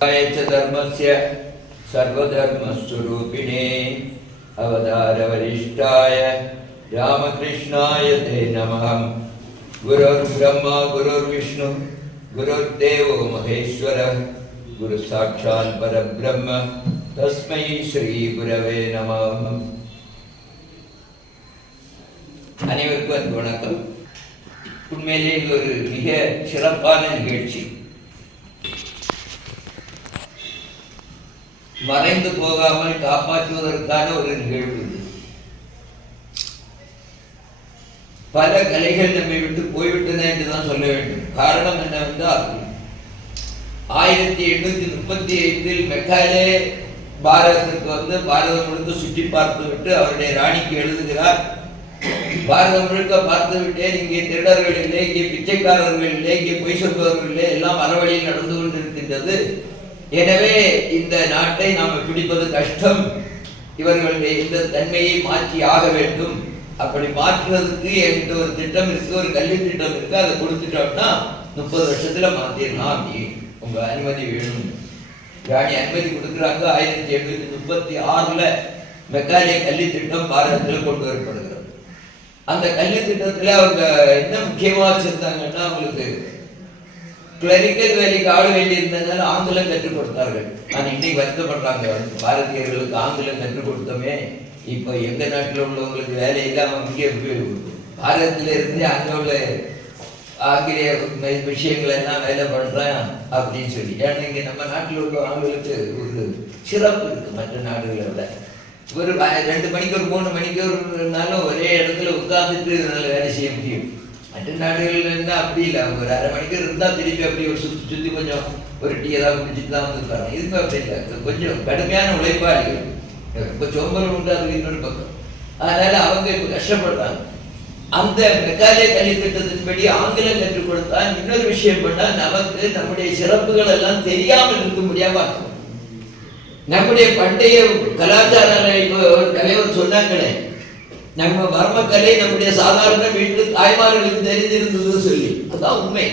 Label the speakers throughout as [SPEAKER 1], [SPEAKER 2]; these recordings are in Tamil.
[SPEAKER 1] च धर्मस्य सर्वधर्मस्वरूपिणे अवतारवरिष्ठाय रामकृष्णाय ते नमः गुरुर्ब्रह्मा गुरुर्विष्णु गुरुर्देवो महेश्वरः गुरुसाक्षात् परब्रह्म तस्मै श्रीगुरवे नमः அனைவருக்கும் அன்பு வணக்கம் உண்மையிலே இது ஒரு மிக சிறப்பான நிகழ்ச்சி மறைந்து போகாமல் காப்பாற்றுவதற்கான ஒரு நிகழ்வு இது. பல கலைகள் நம்மை விட்டு போய்விட்டன என்று தான் சொல்ல வேண்டும். காரணம் என்னவென்றால் ஆயிரத்தி எண்ணூத்தி முப்பத்தி ஐந்தில் மெக்காலே பாரதத்துக்கு வந்து பாரதம் முழுக்க சுற்றி பார்த்து விட்டு அவருடைய ராணிக்கு எழுதுகிறார் பாரதம் முழுக்க பார்த்து விட்டேன் இங்கே திருடர்கள் இல்லை இங்கே பிச்சைக்காரர்கள் இல்லை இங்கே பொய் சொல்பவர்கள் இல்லை. எல்லாம் அறவழியில் நடந்து கொண்டிருக்கின்றது. எனவே இந்த நாட்டை நாம் பிடிப்பது கஷ்டம். இவர்களுடைய இந்த தன்மையை மாற்றி ஆக வேண்டும். அப்படி மாற்றுறதுக்கு என்கிட்ட ஒரு திட்டம் இருக்கு ஒரு கல்வி திட்டம் இருக்கு. அதை கொடுத்துட்டோம்னா முப்பது வருஷத்துல மாத்திரலாம். அப்படி உங்க அனுமதி வேணும். ராணி அனுமதி கொடுக்குறாங்க. ஆயிரத்தி எண்ணூத்தி முப்பத்தி ஆறுல மெக்கானிய கல்வி திட்டம் பாரதத்தில் கொண்டு வரப்படுகிறது. அந்த கல்வி திட்டத்துல அவங்க என்ன முக்கியமா வச்சிருந்தாங்கன்னா அவங்களுக்கு கிளரிக்கல் வேலைக்கு ஆள வேண்டியிருந்ததுனால ஆங்கிலம் கற்றுக் கொடுத்தார்கள். நான் இன்னைக்கு வருத்தப்படுறாங்க. பாரதியர்களுக்கு ஆங்கிலம் கற்றுக் கொடுத்தோமே. இப்ப எங்க நாட்டில் உள்ளவங்களுக்கு வேலை இல்லாம இங்கே பாரதத்துல இருந்து அங்க உள்ள ஆங்கிலேய விஷயங்கள் எல்லாம் வேலை பண்றேன் அப்படின்னு சொல்லி. ஏன்னா இங்க நம்ம நாட்டில் உள்ள ஆண்களுக்கு ஒரு சிறப்பு இருக்கு மற்ற நாடுகளை விட. ஒரு ரெண்டு மணிக்கு ஒரு மூணு மணிக்கு இருந்தாலும் ஒரே இடத்துல உட்கார்ந்துட்டு இதனால வேலை செய்ய முடியும். நாடுகள்ல இருந்தா அப்படி இல்லை அவங்க ஒரு அரை மணிக்கு இருந்தா திருப்பி அப்படி ஒரு சுத்தி சுத்தி கொஞ்சம் ஒரு டீ ஏதாவது குடிச்சிட்டு தான் வந்து இதுக்கு அப்படி இல்லை கொஞ்சம் கடுமையான உழைப்பாளிகள் இப்போ சோம்பல் உண்டு அது இன்னொரு பக்கம் அதனால அவங்க இப்போ கஷ்டப்படுறாங்க அந்த மெக்காலே கல்வி திட்டத்தின்படி ஆங்கிலம் கற்றுக் கொடுத்தால் இன்னொரு விஷயம் பண்ணா நமக்கு நம்முடைய சிறப்புகள் எல்லாம் தெரியாமல் இருக்க முடியாம நம்முடைய பண்டைய கலாச்சார இப்போ ஒரு தலைவர் சொன்னாங்களே நம்ம மர்மக்கலை நம்முடைய சாதாரண வீட்டு தாய்மார்களுக்கு தெரிந்திருந்தது சொல்லி. அதான் உண்மை.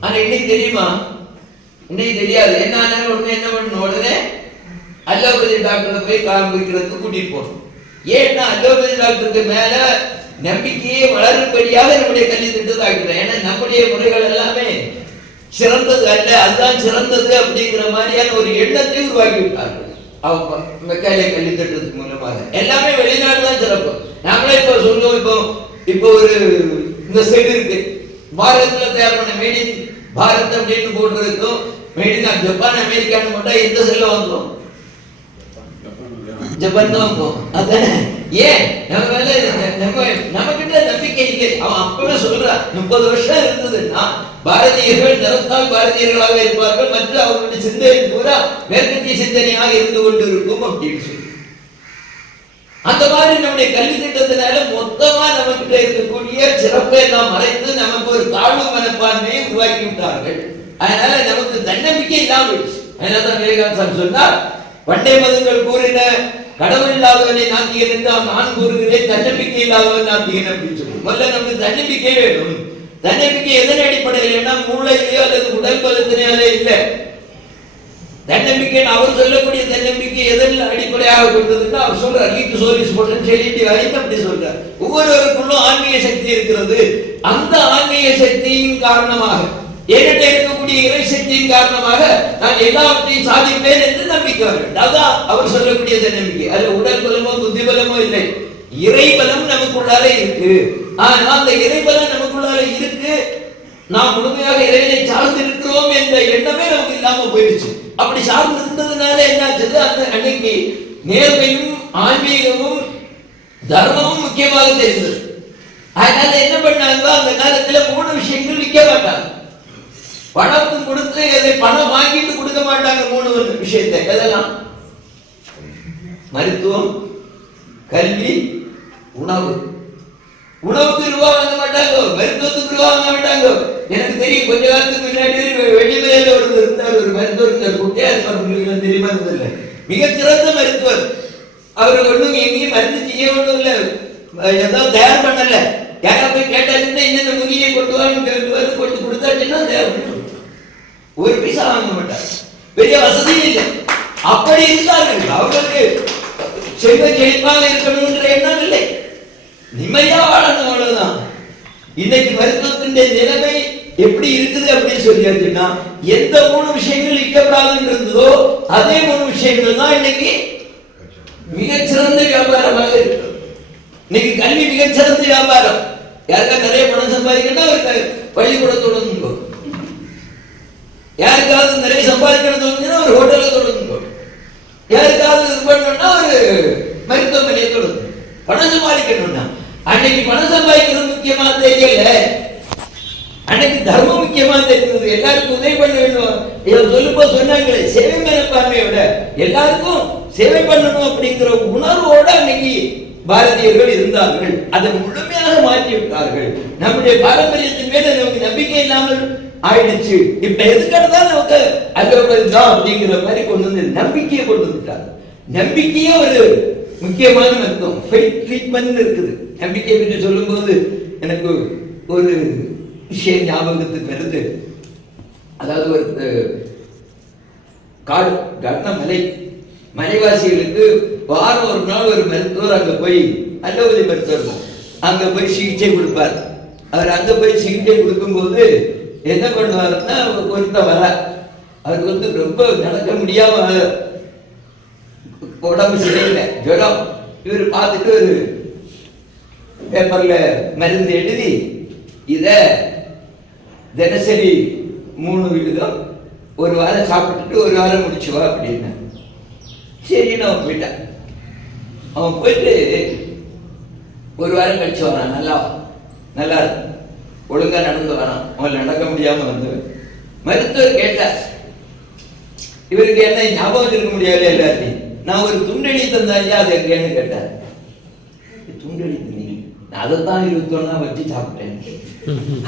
[SPEAKER 1] ஆனா இன்னைக்கு தெரியுமா? இன்னைக்கு தெரியாது. என்ன ஆனாலும் உடனே என்ன பண்ணணும்? உடனே அலோபதி டாக்டரை போய் காமிக்கிறதுக்கு கூட்டிட்டு போகணும். ஏன்னா அலோபதி டாக்டருக்கு மேல நம்பிக்கையே வளரும்படியாக நம்முடைய கல்வி திட்டத்தை ஆக்கிட்டோம் ஏன்னா நம்முடைய முறைகள் எல்லாமே சிறந்தது அல்ல அதுதான் சிறந்தது அப்படிங்கிற மாதிரியான ஒரு எண்ணத்தை உருவாக்கி விட்டார்கள் அவங்க மெக்காலே கல்வி திட்டத்துக்கு மூலமாக. எல்லாமே வெளிநாடு தான் சிறப்பு. நாங்களே இப்போ சொல்லுவோம் இப்போ இப்போ ஒரு இந்த சைடு இருக்கு. பாரதத்துல தயார் பண்ண மேட் இன் பாரத் அப்படின்னு போட்டுருக்கோம். மேட் இன் ஜப்பான் அமெரிக்கான்னு போட்டா எந்த செல்ல வாங்குவோம் ஜப்பான் தான் வாங்குவோம் அதானே? ஏன்? நம்ம மேல நம்ம நம்ம கிட்ட நம்பிக்கை இல்லை. அவன் அப்பவே சொல்றான் முப்பது வருஷம் இருந்ததுன்னா பாரதியர்கள் நிறத்தால் பாரதியர்களாக இருப்பார்கள். மற்ற அவர்களுடைய சிந்தனை பூரா மேற்கத்திய சிந்தனையாக இருந்து கொண்டு இருக்கும் அப்படின்னு சொல்லி. அந்த மாதிரி நம்முடைய கல்வி திட்டத்தினால மொத்தமா நம்ம கிட்ட இருக்கக்கூடிய சிறப்பை எல்லாம் மறைத்து நமக்கு ஒரு தாழ்வு மனப்பான்மையை உருவாக்கி விட்டார்கள். அதனால நமக்கு தன்னம்பிக்கை இல்லாமல் போயிடுச்சு அதனால தான் சொன்னார் பண்டை மதங்கள் கூறின கடவுள் இல்லாதவனை நாத்திகன் என்றால் நான் கூறுகிறேன் தன்னம்பிக்கை இல்லாதவன் நாத்திகன் அப்படின்னு சொல்லி. முதல்ல நமக்கு தன்னம்பிக்கை வேணும் தன்னம்பிக்கை எதன் அடிப்படையில் மூளையிலேயோ அல்லது உடல் பலத்தினாலே இல்லை. தன்னம்பிக்கை அவர் சொல்லக்கூடிய தன்னம்பிக்கை எதில் அடிப்படையாக கொண்டதுன்னா அவர் சொல்றார் லீக் சோலிஸ் பொட்டன்ஷியலிட்டி சொல்லிட்டு அப்படி சொல்றார். ஒவ்வொருவருக்குள்ளும் ஆன்மீக சக்தி இருக்கிறது. அந்த ஆன்மீக சக்தியின் காரணமாக என்கிட்ட இருக்கக்கூடிய இறை சக்தியின் காரணமாக நான் எல்லாவற்றையும் சாதிப்பேன் என்று நம்பிக்கை வேண்டும் அதான் அவர் சொல்லக்கூடிய தன்னம்பிக்கை. அது உடல் பலமோ புத்தி பலமோ இல்லை. இறைபலம் நமக்குள்ளாலே இருக்கு. ஆனா அந்த இறைபலம் நமக்குள்ளாலே இருக்கு. நாம் முழுமையாக இறைவனை சார்ந்து இருக்கிறோம் என்ற எண்ணமே நமக்கு இல்லாம போயிடுச்சு. அப்படி சார்ந்து இருந்ததுனால என்னாச்சது? அந்த அன்னைக்கு நேர்மையும் ஆன்மீகமும் தர்மமும் முக்கியமாக தெரிந்தது. அதனால என்ன பண்ணாங்களோ அந்த காலத்துல மூணு விஷயங்கள் விற்க மாட்டாங்க. பணம் கொடுத்து அதை பணம் வாங்கிட்டு கொடுக்க மாட்டாங்க மூணு விஷயத்தை. எதெல்லாம்? மருத்துவம் கல்வி உணவு. உணவுக்கு ரூபா வாங்க மாட்டாங்க மருத்துவத்துக்கு ரூபா வாங்க மாட்டாங்க எனக்கு தெரியும் கொஞ்ச காலத்துக்கு முன்னாடி வெளிமையில ஒரு இருந்தார் ஒரு மருத்துவர் இருந்தார். குட்டியா உங்களுக்கு தெரியுமா இருந்ததில்ல மிகச்சிறந்த மருத்துவர். அவர் ஒண்ணும் எங்கேயும் மருந்து செய்ய ஒண்ணும் இல்ல. எதாவது தயார் பண்ணல. யாரா போய் கேட்டாச்சுன்னா இந்த முகியை கொண்டு வாங்க கொண்டு கொடுத்தாச்சுன்னா தயார் பண்ணி ஒரு பைசா வாங்க மாட்டார். பெரிய வசதி இல்லை. அப்படி இருந்தார்கள். அவர்களுக்கு செல்வ செழிப்பாக இருக்கணும்ன்ற எண்ணம் இல்லை. நிம்மதியா வாழணும் அவ்வளவுதான். இன்னைக்கு மருத்துவத்தினுடைய நிலைமை எப்படி இருக்குது அப்படின்னு சொல்லியாச்சுன்னா எந்த மூணு விஷயங்கள் இக்கப்படாதுன்னு இருந்ததோ அதே மூணு விஷயங்கள் தான் இன்னைக்கு மிகச்சிறந்த வியாபாரமாக இருக்கு இன்னைக்கு கல்வி மிகச்சிறந்த வியாபாரம். யாருக்கா நிறைய பணம் சம்பாதிக்கணும்னா அவருக்கு பள்ளிக்கூடம் தொடங்குங்க யாருக்காவது நிறைய சம்பாதிக்கணும் தோணுச்சுன்னா ஒரு ஹோட்டலை தொடங்குங்க யாருக்காவது இது பண்ணணும்னா ஒரு மருத்துவமனையை தொடங்கும் பணம் சம்பாதிக்கணும்னா அன்னைக்கு பணம் சம்பாதிக்கிறது முக்கியமா தெரியல அன்னைக்கு தர்மம் முக்கியமா தெரிந்தது எல்லாருக்கும் உதவி பண்ண வேண்டும் இதை சொல்லும்போது சொன்னாங்களே சேவை மனப்பான்மையோட எல்லாருக்கும் சேவை பண்ணணும் அப்படிங்கிற உணர்வோட அன்னைக்கு பாரதியர்கள் இருந்தார்கள் அதை முழுமையாக மாற்றி விட்டார்கள் நம்முடைய பாரம்பரியத்தின் மேல நமக்கு நம்பிக்கை இல்லாமல் ஆயிடுச்சு. இப்ப எதுக்கடதா நமக்கு அலோபதி தான் அப்படிங்கிற மாதிரி கொண்டு வந்து நம்பிக்கையை கொண்டு வந்துட்டாங்க. நம்பிக்கையே ஒரு முக்கியமான மருத்துவம் ஃபெய்த் ட்ரீட்மெண்ட் இருக்குது. நம்பிக்கை பற்றி சொல்லும்போது எனக்கு ஒரு விஷயம் ஞாபகத்துக்கு வருது. அதாவது ஒரு காடு கன மலை மலைவாசிகளுக்கு வாரம் ஒரு நாள் ஒரு மருத்துவர் அங்க போய் அல்லவதி மருத்துவர் தான். அங்க போய் சிகிச்சை கொடுப்பார். அவர் அங்க போய் சிகிச்சை கொடுக்கும்போது என்ன பண்ணுவாருன்னா ஒருத்த வர. அவருக்கு வந்து ரொம்ப நடக்க முடியாம உடம்பு சரியில்லை ஜுரம். இவர் பார்த்துட்டு ஒரு பேப்பர்ல மருந்து எழுதி இத தினசரி மூணு விடுதம் ஒரு வாரம் சாப்பிட்டுட்டு ஒரு வாரம் முடிச்சுவா அப்படின்னு. சரின்னு அவன் போயிட்டான். அவன் போயிட்டு ஒரு வாரம் கழிச்சு வரான். நல்லா நல்லா ஒழுங்கா நடந்து வரான். அவன் நடக்க முடியாம வந்து மருத்துவர் கேட்டார் இவருக்கு என்ன ஞாபகம் இருக்க முடியாது எல்லாத்தையும்? நான் ஒரு துண்டெளி தந்தாயா? அது எங்கன்னு கேட்டார். துண்டெளி தந்தீங்க நான் அதை தான் இருபத்தொன்னா வச்சு சாப்பிட்டேன்.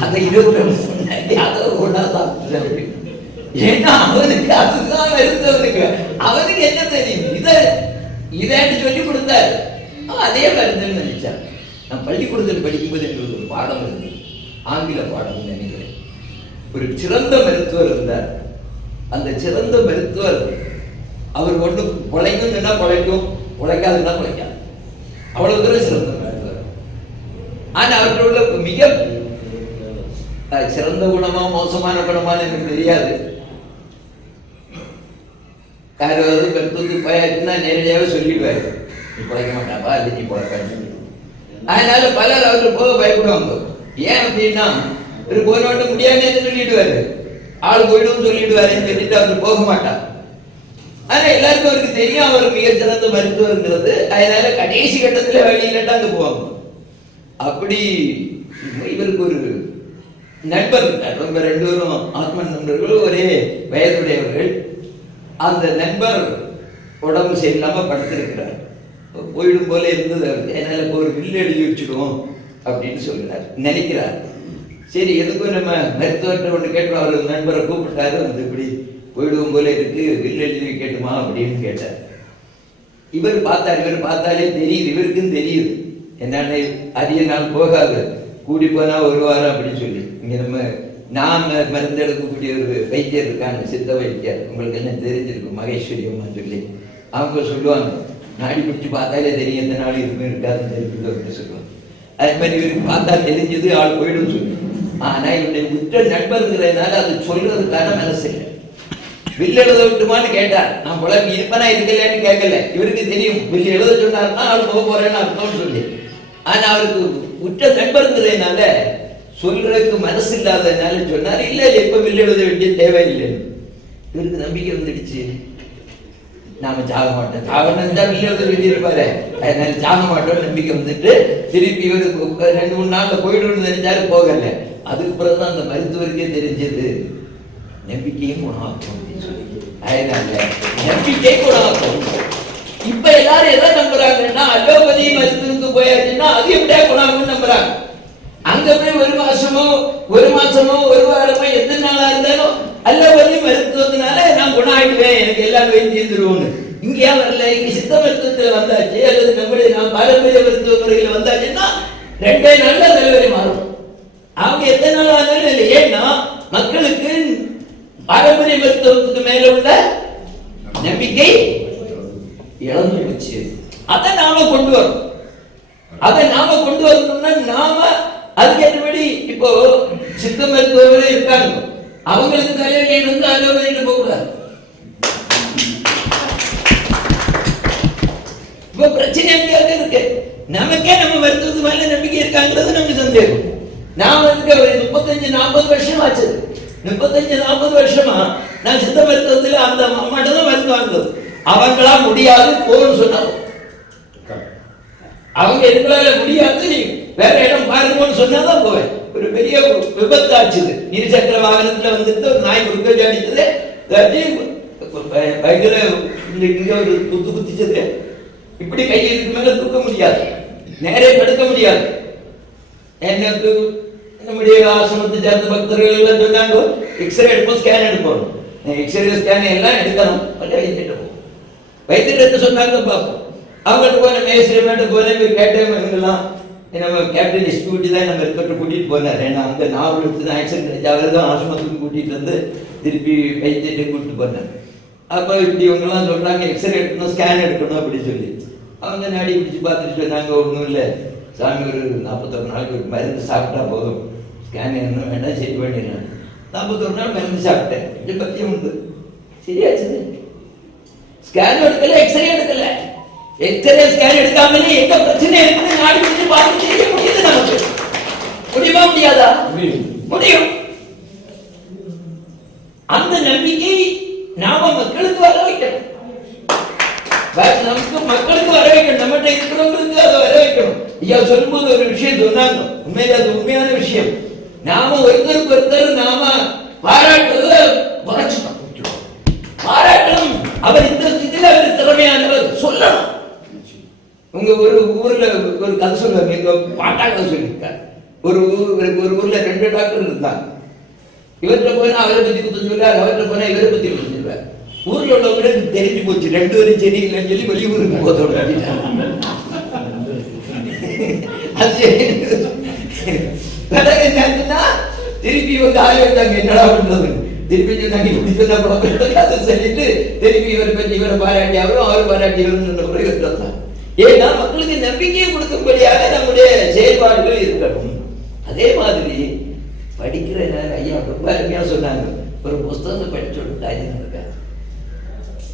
[SPEAKER 1] அதை இருபத்தி அதை ஒன்றா சாப்பிட்டேன். ஏன்னா அவனுக்கு அதுதான் இருந்தவனுக்கு. அவனுக்கு என்ன தெரியும்? இதை இதாட்டு சொல்லி கொடுத்தாரு. அதே மருந்துன்னு நினைச்சார் நான் பள்ளிக்கூடத்தில் படிக்கும்போது எங்களுக்கு ஒரு பாடம் இருந்தது. ஆங்கில பாடம் நினைக்கிறேன். ஒரு சிறந்த மருத்துவர் இருந்தார். அந்த சிறந்த மருத்துவர் அவர் ஒன்று பிழைக்கும்னா பிழைக்கும் பிழைக்காதுன்னா பிழைக்காது. அவ்வளவு தூரம் சிறந்த மருத்துவர். ஆனா அவர்கிட்ட உள்ள மிக சிறந்த குணமா மோசமான குணமான்னு எனக்கு தெரியாது. யாராவது மருத்துவத்துக்கு போயாச்சுன்னா நேரடியாகவே சொல்லிடுவாரு நீ பிழைக்க மாட்டாப்பா அது நீ பிழைப்பான்னு அதனால பலர் அவருக்கு போக பயப்படுவாங்க ஏன் அப்படின்னா ஒரு போன முடியாதுன்னு சொல்லிடுவாரு ஆள் போயிடும் சொல்லிடுவாருன்னு சொல்லிட்டு அவர் போக மாட்டார் ஆனா எல்லாருக்கும் அவருக்கு தெரியும் அவர் மிகச்சிறந்த மருத்துவர்ங்கிறது அதனால கடைசி கட்டத்துல வெளியிலட்டா அங்க போவாங்க அப்படி இவருக்கு ஒரு நண்பர் இருக்கார் ரொம்ப ரெண்டு பேரும் ஆத்ம நண்பர்கள் ஒரே வயதுடையவர்கள் அந்த நண்பர் உடம்பு சரியில்லாமல் படுத்திருக்கிறார். போயிடும் போல இருந்தது என்னால் இப்போ ஒரு பில் எழுதி வச்சுடுவோம் அப்படின்னு சொல்கிறார் நினைக்கிறார். சரி எதுக்கும் நம்ம மருத்துவர்கிட்ட ஒன்று கேட்டோம். அவர் நண்பரை கூப்பிட்டாரு. வந்து இப்படி போயிடுவோம் போல இருக்கு. வில்லு எழுதி கேட்டுமா அப்படின்னு கேட்டார். இவர் பார்த்தார். இவர் பார்த்தாலே தெரியுது. இவருக்கும் தெரியுது. என்னன்னு அதிக நாள் போகாது. கூடி போனால் ஒரு வாரம் அப்படின்னு சொல்லி. இங்கே நம்ம நாம மருந்து எடுக்கக்கூடிய ஒரு வைத்தியர் இருக்காங்க சித்த வைத்தியர். உங்களுக்கு என்ன தெரிஞ்சிருக்கும்? மகேஸ்வரி அம்மா சொல்லி அவங்க சொல்லுவாங்க நாடி பிடிச்சி பார்த்தாலே தெரியும் எந்த நாள் இருக்குமே இருக்காதுன்னு தெரியுது அப்படின்னு சொல்லுவாங்க. அது மாதிரி இவருக்கு பார்த்தா தெரிஞ்சது ஆள் போயிடும் சொல்லி ஆனா இவருடைய உற்ற நண்பருங்கிறதுனால அது சொல்றதுக்கான மனசு இல்லை. வில் எழுத விட்டுமான்னு கேட்டார். நான் புலம்பி இருப்பனா இருக்கலையான்னு கேட்கல. இவருக்கு தெரியும் வில் எழுத சொன்னார்னா ஆள் போக போறேன்னு அர்த்தம்னு சொல்லி. ஆனா அவருக்கு உற்ற நண்பருங்கிறதுனால சொல்றதுக்கு மனசு இல்லாததுனால சொன்னார் இல்ல இல்ல இப்ப மில்லு எழுத வேண்டிய தேவையில்லைன்னு இவருக்கு நம்பிக்கை வந்துடுச்சு. நாம ஜாக மாட்டோம். சாகணும் தான் மில்லு எழுத வேண்டியிருப்பாரு. அதனால ஜாக மாட்டோம் நம்பிக்கை வந்துட்டு திருப்பி இவருக்கு ரெண்டு மூணு நாள்ல போயிடும்னு நினைச்சாரு போகல. அதுக்கு பிறகுதான் அந்த மருத்துவருக்கே தெரிஞ்சது நம்பிக்கையும் குணமாக்கும் அதனால நம்பிக்கை குணமாக்கும். இப்ப எல்லாரும் எதை நம்புறாங்கன்னா அலோபதி மருத்துவத்துக்கு போயாச்சுன்னா அது எப்படியா குணமாகும் நம்புறாங்க. அங்க ஒரு மாசமோ ஒரு மாசமோ ஒரு வாரமோ எத்தனை நாளா இருந்தாலும் அலோபதி மருத்துவத்தினால நான் குணம் ஆயிடுவேன் எனக்கு எல்லா நோயும் தீர்ந்துருவோம்னு இங்க வரல இங்க சித்த மருத்துவத்துல வந்தாச்சு அல்லது நம்முடைய நான் பாரம்பரிய மருத்துவ முறையில வந்தாச்சுன்னா ரெண்டே நல்ல தலைவரை மாறும். அவங்க எத்தனை நாள் ஆனாலும் இல்லை. ஏன்னா மக்களுக்கு பாரம்பரிய மருத்துவத்துக்கு மேல உள்ள நம்பிக்கை இழந்து போச்சு. அதை நாம கொண்டு வரணும். அதை நாம கொண்டு வரணும்னா நாம அதுக்கேற்றபடி இப்போ சித்த மருத்துவர்களே இருக்காங்க. அவங்களுக்கு தலைவலி வந்து அலோபதிட்டு போகக்கூடாது. இப்போ பிரச்சனை எங்கேயாவது இருக்கு? நமக்கே நம்ம மருத்துவத்து மேல நம்பிக்கை இருக்காங்கிறது நமக்கு சந்தேகம். நான் வந்து ஒரு முப்பத்தஞ்சு நாற்பது வருஷம் ஆச்சு. முப்பத்தஞ்சு நாற்பது வருஷமா நான் சித்த மருத்துவத்தில் அந்த அம்மாட்ட தான் மருந்து வாங்குறது அவங்களா முடியாது போகணும்னு சொன்னாங்க அவங்க எங்களால முடியாது. நீ வேற இடம் பாருங்கன்னு சொன்னாதான் போவேன். ஒரு பெரிய விபத்து ஆச்சுது இருசக்கர வாகனத்துல வந்துட்டு ஒரு நாய் குறுக்க அடிச்சது பயங்கர இங்க ஒரு குத்து குத்திச்சது. இப்படி கை இதுக்கு மேல தூக்க முடியாது. நேரே படுக்க முடியாது. எனக்கு நம்முடைய ஆசிரமத்தை சேர்ந்த பக்தர்கள் எல்லாம் சொன்னாங்க. எக்ஸ்ரே எடுப்போம் ஸ்கேன் எடுப்போம். எக்ஸ்ரே ஸ்கேன் எல்லாம் எடுக்கணும். கொஞ்சம் வைத்திட்டு சொன்னாங்க பார்ப்போம். அவங்கள்ட்ட போய் மேஸ்திரி மேட்ட போய் இவர் கேட்டேன் இவங்கெல்லாம் நம்ம கேப்டன் எஸ்பியூட்டி தான் நம்ம இருக்கிற கூட்டிகிட்டு போனார். ஏன்னா அங்கே நாவல் எடுத்து தான் ஆக்சிடென்ட் ஆச்சு அவர் தான் ஆஸ்பத்திரிக்கு கூட்டிகிட்டு வந்து திருப்பி வைத்தியத்தை கூப்பிட்டு போனார். அப்போ இப்படி இவங்கெல்லாம் சொல்கிறாங்க எக்ஸ்ரே எடுக்கணும் ஸ்கேன் எடுக்கணும் அப்படி சொல்லி. அவங்க நாடி பிடிச்சி பார்த்துட்டு சொன்னாங்க ஒன்றும் இல்லை. சாமி ஒரு நாற்பத்தொரு நாளைக்கு ஒரு மருந்து சாப்பிட்டா போதும். ஸ்கேன் என்ன வேண்டாம் சரி பண்ணிடலாம். நாற்பத்தொரு நாள் மருந்து சாப்பிட்டேன். இது பற்றியும் உண்டு. சரியாச்சு ஸ்கேன் எடுக்கல எக்ஸ்ரே எடுக்கல. எக்ஸ்ரே ஸ்கேன் எடுக்காமலே எங்க பிரச்சனை இருக்குன்னு நாடி பிடிச்சி பார்த்து தெரிய முடியுது நமக்கு? முடியுமா முடியாதா? முடியும். அந்த நம்பிக்கை நாம மக்களுக்கு வர வைக்கணும். நமக்கு மக்களுக்கு வர வைக்கணும். நம்மகிட்ட இருக்கிறவங்களுக்கு அதை வர வைக்கணும். ஐயா சொல்லும்போது ஒரு விஷயம் சொன்னாங்க. உண்மையில அது உண்மையான விஷயம். நாம ஒருத்தருக்கு ஒருத்தர் நாம பாராட்டுறத குறைச்சிட்டோம் பாராட்டணும் அவர் இந்த ஸ்திதியில அவர் திறமையானவர் சொல்லணும் இங்கே ஒரு ஊரில் ஒரு கதை சொல்லுவாங்க இங்கே பாட்டா கதை சொல்லியிருக்காரு. ஒரு ஊர் ஒரு ஊரில் ரெண்டு டாக்டர் இருந்தாங்க. இவர்கிட்ட போனா அவரை பற்றி குத்தம் சொல்லுவார் அவர்கிட்ட போனால் இவரை பற்றி குத்தம் சொல்லுவார் ஊரில் உள்ளவங்க தெரிஞ்சு போச்சு. ரெண்டு பேரும் சரி இல்லைன்னு சொல்லி வெளியூருக்கு போதோட அது பிறகு என்னாச்சுன்னா திருப்பி வந்து ஆளு வந்தாங்க என்னடா பண்றது திருப்பி சொன்னாங்க இப்படி சொன்னா அதை சொல்லிட்டு திருப்பி இவர் பற்றி இவரை பாராட்டி அவரும் அவர் பாராட்டி இவரும் சொன்ன பிறகு வந்தாங்க ஏன்னா மக்களுக்கு நம்பிக்கையை கொடுக்கும்படியாக நம்முடைய செயல்பாடுகள் இருக்கணும் அதே மாதிரி படிக்கிற ஐயா ரொம்ப அருமையா சொன்னாங்க. ஒரு புஸ்தகத்தை படிச்சு காரியம் நடக்காது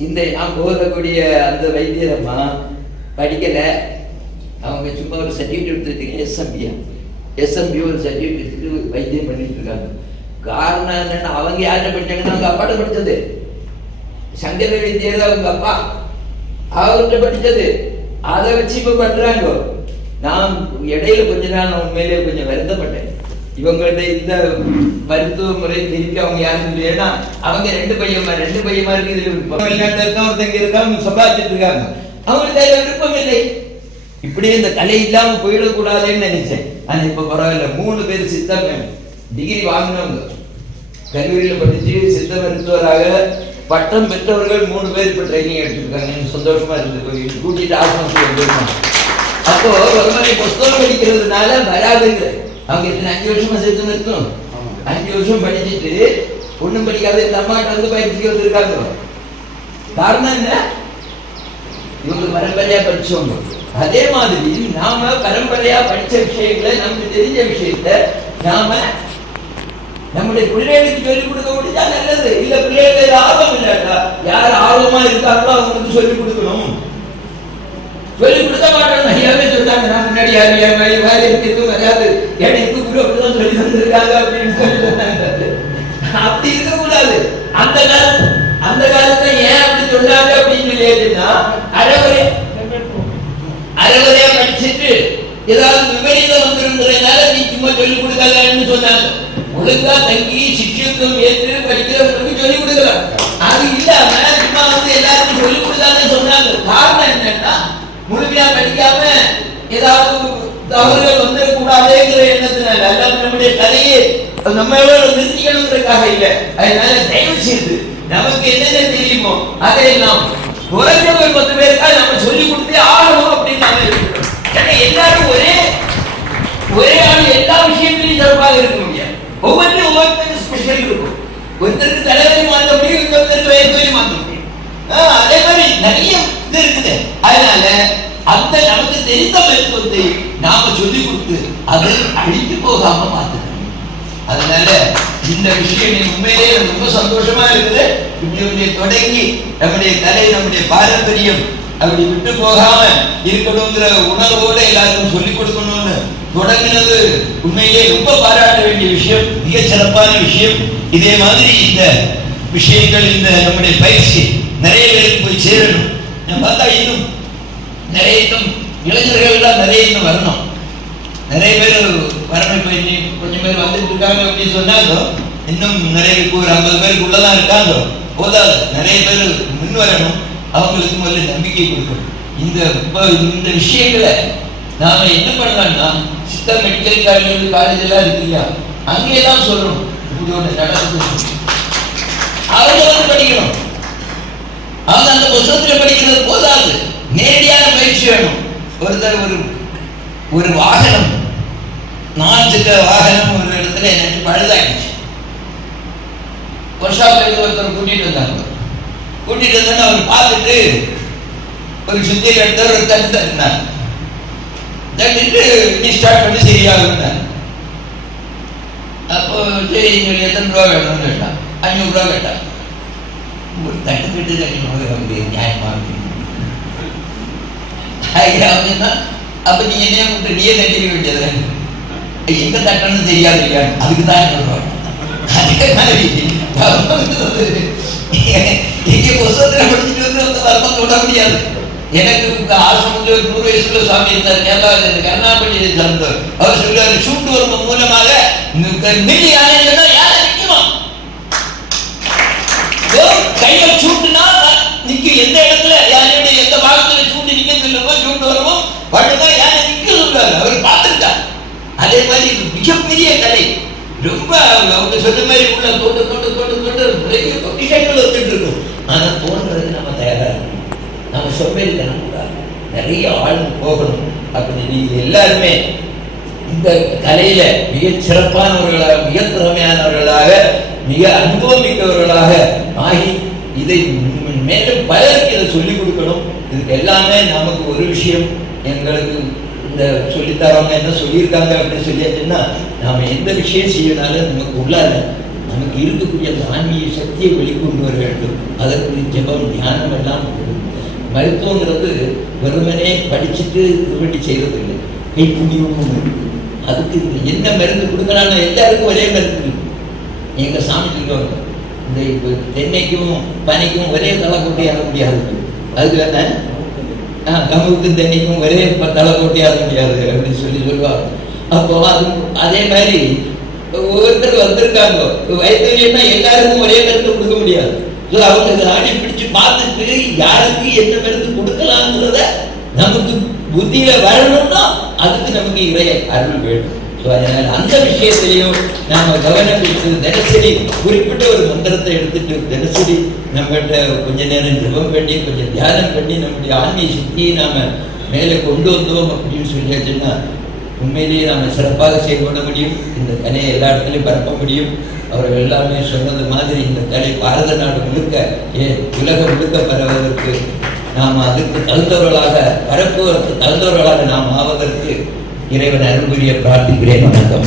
[SPEAKER 1] இந்த நான் போகக்கூடிய அந்த வைத்தியரம்மா படிக்கல. அவங்க சும்மா ஒரு சர்டிஃபிகேட் எடுத்துருக்கீங்க எஸ்எம்பியா எஸ்எம்பி ஒரு சர்டிஃபிகேட் எடுத்துட்டு வைத்தியம் பண்ணிட்டு இருக்காங்க. காரணம் என்னன்னா அவங்க யார்கிட்ட படிச்சாங்கன்னா அவங்க அப்பாட்ட படித்தது சங்கர வைத்தியர் அவங்க அப்பா. அவர்கிட்ட படித்தது அதை வச்சு இப்ப பண்றாங்க. நான் இடையில கொஞ்ச நாள் நான் உண்மையிலேயே கொஞ்சம் வருத்தப்பட்டேன். இவங்கள்ட்ட இந்த மருத்துவ முறை திருப்பி அவங்க யாரும் இல்லையா அவங்க ரெண்டு பையன்மா ரெண்டு பையமா இருக்கு இதுல விருப்பம் வெளிநாட்டுல இருக்கா ஒருத்தங்க இருக்காங்க சம்பாதிச்சிட்டு இருக்காங்க. அவங்களுக்கு அதில் விருப்பம் இல்லை. இப்படியே இந்த கலை இல்லாம போயிடக்கூடாதுன்னு நினைச்சேன். ஆனா இப்ப பரவாயில்ல மூணு பேர் சித்தம் டிகிரி வாங்கினவங்க. கல்லூரியில படிச்சு சித்த மருத்துவராக பட்டம் பெற்றவர்கள் மூணு பேர் இப்ப ட்ரைனிங் எடுத்திருக்காங்க. எனக்கு சந்தோஷமா இருந்தது கூட்டிட்டு ஆசிரமத்துக்கு வந்துருக்காங்க அப்போ ஒரு மாதிரி புஸ்தகம் படிக்கிறதுனால வராதுங்க. அவங்க எத்தனை அஞ்சு வருஷமா சேர்த்து நிறுத்தணும் அஞ்சு வருஷம் படிச்சுட்டு ஒண்ணும் படிக்காத இந்த அம்மாட்ட வந்து பயிற்சிக்கு வந்திருக்காங்க. காரணம் என்ன? இவங்க பரம்பரையா படிச்சவங்க. அதே மாதிரி நாம பரம்பரையா படிச்ச விஷயங்களை நமக்கு தெரிஞ்ச விஷயத்த நாம நம்முடைய பிள்ளைகளுக்கு சொல்லிக் கொடுக்க முடிஞ்சா நல்லது. இல்ல பிள்ளைகளுக்கு ஆர்வம் இல்லாட்டா யார் ஆர்வமா இருக்காங்களோ அவங்களுக்கு சொல்லிக் கொடுக்கணும். சொல்லிக் கொடுக்க மாட்டோம் ஐயாவே சொல்றாங்க நான் முன்னாடி யார் யார் வேலை வேலை இருக்கிறது வராது எனக்கு குரு அப்படிதான் சொல்லி தந்திருக்காங்க அப்படின்னு சொல்லி சொன்னாங்க அப்படி இருக்கக்கூடாது. அந்த கால அந்த காலத்துல ஏன் அப்படி சொன்னாங்க அப்படின்னு சொல்லி ஏதுன்னா அறவரே அறவரையா படிச்சுட்டு ஏதாவது விபரீதம் வந்திருந்ததுனால நீ சும்மா சொல்லிக் கொடுக்கலன்னு சொன்னாங்க. ஒழுங்கா தங்கி சிஷ்யத்துவம் ஏற்று படிக்கிறவங்களுக்கு சொல்லிக் கொடுக்கலாம். அது இல்லாம சும்மா வந்து எல்லாருக்கும் சொல்லிக் கொடுத்தாங்க சொன்னாங்க. காரணம் என்னன்னா முழுமையா படிக்காம ஏதாவது தவறுகள் வந்துடக்கூடாதுங்கிற எண்ணத்தினால அல்லாம நம்முடைய கலையை நம்ம எவ்வளவு நிறுத்திக்கணுங்கிறதுக்காக இல்ல. அதனால தயவு செய்து நமக்கு என்னென்ன தெரியுமோ அதையெல்லாம் குறைஞ்ச ஒரு பத்து பேருக்கா நம்ம சொல்லிக் கொடுத்தே ஆகணும் அப்படின்னு நாம இருக்கிறோம் ஏன்னா எல்லாரும் ஒரே ஒரே ஆள் எல்லா விஷயத்திலையும் சிறப்பாக இருக்க முடியாது ஒவ்வொன்றும் ஒவ்வொருத்தருக்கு ஸ்பெஷல் இருக்கும் ஒருத்தருக்கு தலைவலி மாற்ற முடியும் இன்னொருத்தருக்கு வயிற்று மாற்ற முடியும் ஆஹ், அதே நமக்கு தெரிந்த மருத்துவத்தை நாம சொல்லிக் கொடுத்து அது அழித்து போகாம பார்த்துக்கணும் அதனால இந்த விஷயம் உண்மையிலேயே ரொம்ப சந்தோஷமா இருக்குது. இப்படி தொடங்கி நம்முடைய கலை நம்முடைய பாரம்பரியம் அப்படி விட்டு போகாம இருக்கணுங்கிற உணர்வோட எல்லாருக்கும் சொல்லிக் கொடுக்கணும்னு தொடங்கினது உண்மையிலே ரொம்ப பாராட்ட வேண்டிய விஷயம் மிக சிறப்பான விஷயம். இதே மாதிரி இந்த விஷயங்கள் இந்த நம்முடைய பயிற்சி நிறைய பேருக்கு போய் சேரணும். நான் பார்த்தா இன்னும் நிறைய இன்னும் இளைஞர்கள் நிறைய இன்னும் வரணும். நிறைய பேர் வரணும் இப்போ கொஞ்சம் பேர் வந்துட்டு இருக்காங்க அப்படின்னு சொன்னாங்க. இன்னும் நிறைய இப்போ ஒரு ஐம்பது பேருக்கு உள்ளதான் இருக்காங்க. போதாது. நிறைய பேர் முன் வரணும் அவங்களுக்கு முதல்ல நம்பிக்கை கொடுக்கணும். இந்த இந்த விஷயங்களை நாம என்ன பண்ணலாம்னா சித்த மெடிக்கல் காலேஜ் காலேஜ் எல்லாம் இருக்கு இல்லையா? அங்கேயெல்லாம் சொல்லணும். இப்படி ஒன்று நடக்குது. அவங்க வந்து படிக்கணும். அவங்க அந்த புத்தகத்தில் படிக்கிறது போதாது. நேரடியான பயிற்சி வேணும். ஒருத்தர் ஒரு ஒரு வாகனம் நான் சென்ற வாகனம் ஒரு இடத்துல எனக்கு பழுதாயிடுச்சு. ஒர்க் ஷாப்ல இருந்து ஒருத்தர் கூட்டிட்டு வந்தாங்க. கூட்டிட்டு வந்தோன்னு அவர் பார்த்துட்டு ஒரு சுத்தியில் எடுத்தவர் ஒரு தட்டு தட்டினார். தட்டிட்டு நீ ஸ்டார்ட் பண்ணி சரியாகுன்னார் அப்போ சரி சொல்லி எத்தனை ரூபா வேணும்னு கேட்டான். அஞ்சூறு ரூபா கேட்டான். ஒரு தட்டு கட்டு தட்டி முடியும் நியாயமாக இருக்கு. ஐயாவுன்னா அப்ப நீங்க என்ன பண்ணிட்டு நீயே தட்டிக்க வேண்டியது எங்க தட்டணும்னு தெரியாது இல்லையா அதுக்கு தான் சொல்றோம் அதே மாதிரி எங்க புத்தகத்துல படிச்சுட்டு வந்து அந்த வர்மம் தொட முடியாது எனக்கு இந்த ஆசிரமத்தில் ஒரு நூறு வயசுல சாமி இருந்தார் கேரளாவில் இந்த கருணாபதி சார்ந்தவர் அவர் சொல்றாரு சூட்டு வர்மம் மூலமாக மில்லி ஆனந்தனா யாரை நிற்கணும் வெறும் கையில சூட்டுனா நிக்க எந்த இடத்துல யாரையுடைய எந்த பாகத்துல சூட்டு நிக்க சொல்லுமோ சூட்டு வருமோ மட்டும்தான் யாரை நிக்க சொல்றாரு அவர் பார்த்துட்டார் அதே மாதிரி இது மிகப்பெரிய கலை. ரொம்ப அவங்க சொன்ன மாதிரி உள்ள தோண்டு தோண்டு தோண்டு தோண்டு நிறைய பொக்கிஷங்கள் வந்துட்டு இருக்கும். ஆனால் தோன்றது நம்ம தயாராக இருக்கணும். நம்ம சொம்பேறித்தனம் கூடாது நிறைய ஆழ்ந்து போகணும். அப்படி நீங்கள் எல்லாருமே இந்த கலையில மிக சிறப்பானவர்களாக மிக திறமையானவர்களாக மிக அனுபவம் மிக்கவர்களாக ஆகி இதை மேலும் பலருக்கு இதை சொல்லிக் கொடுக்கணும். இதுக்கு எல்லாமே நமக்கு ஒரு விஷயம். எங்களுக்கு இந்த சொல்லித்தரவங்க என்ன சொல்லியிருக்காங்க அப்படின்னு சொல்லியாச்சுன்னா நாம் எந்த விஷயம் செய்யனாலும் நமக்கு உள்ளார நமக்கு இருக்கக்கூடிய அந்த ஆன்மீக சக்தியை வெளிக்கொண்டு வர வேண்டும். அதற்கு ஜபம் தியானம் எல்லாம் மருத்துவங்கிறது வெறுமனே படிச்சுட்டு இது பண்ணி செய்யறது இல்லை கை புண்ணியமும் அதுக்கு என்ன மருந்து கொடுக்கலாம்னு எல்லாருக்கும் ஒரே மருந்து. எங்கள் சாமி சொல்லுவாங்க இந்த இப்போ தென்னைக்கும் பனைக்கும் ஒரே தலை கொண்டு ஆக முடியாது. அதுக்கு என்ன நமக்கு கமுவுக்கும் தென்னைக்கும் ஒரே தலை கொட்டியாக முடியாது அப்படின்னு சொல்லி சொல்லுவாங்க. அப்போ அது அதே மாதிரி ஒவ்வொருத்தர் வந்திருக்காங்க. வயதுலாம் எல்லாருக்கும் ஒரே மருந்து கொடுக்க முடியாது. அவங்க இதை ஆடி பிடிச்சு பார்த்துட்டு யாருக்கு என்ன மருந்து கொடுக்கலாங்கிறத நமக்கு புத்தியில வரணும்னா அதுக்கு நமக்கு இறைய அருள் வேணும் அதனால் அந்த விஷயத்திலையும் நாம் கவனம் எடுத்து தினசரி குறிப்பிட்ட ஒரு மந்திரத்தை எடுத்துட்டு தினசரி நம்மகிட்ட கொஞ்ச நேரம் ஜபம் பண்ணி கொஞ்சம் தியானம் பண்ணி நம்முடைய ஆன்மீக சக்தியை நாம் மேலே கொண்டு வந்தோம் அப்படின்னு சொல்லியாச்சுன்னா உண்மையிலேயே நாம் சிறப்பாக செயல்பட முடியும். இந்த கலையை எல்லா இடத்துலையும் பரப்ப முடியும். அவர்கள் எல்லாமே சொன்னது மாதிரி இந்த கலை பாரத நாடு முழுக்க ஏன் உலகம் முழுக்க பரவதற்கு நாம் அதுக்கு தகுந்தவர்களாக பரப்புவதற்கு தகுந்தவர்களாக நாம் ஆவதற்கு இறைவன் அருள் புரிய பிரார்த்திக்கிறேன். வணக்கம்.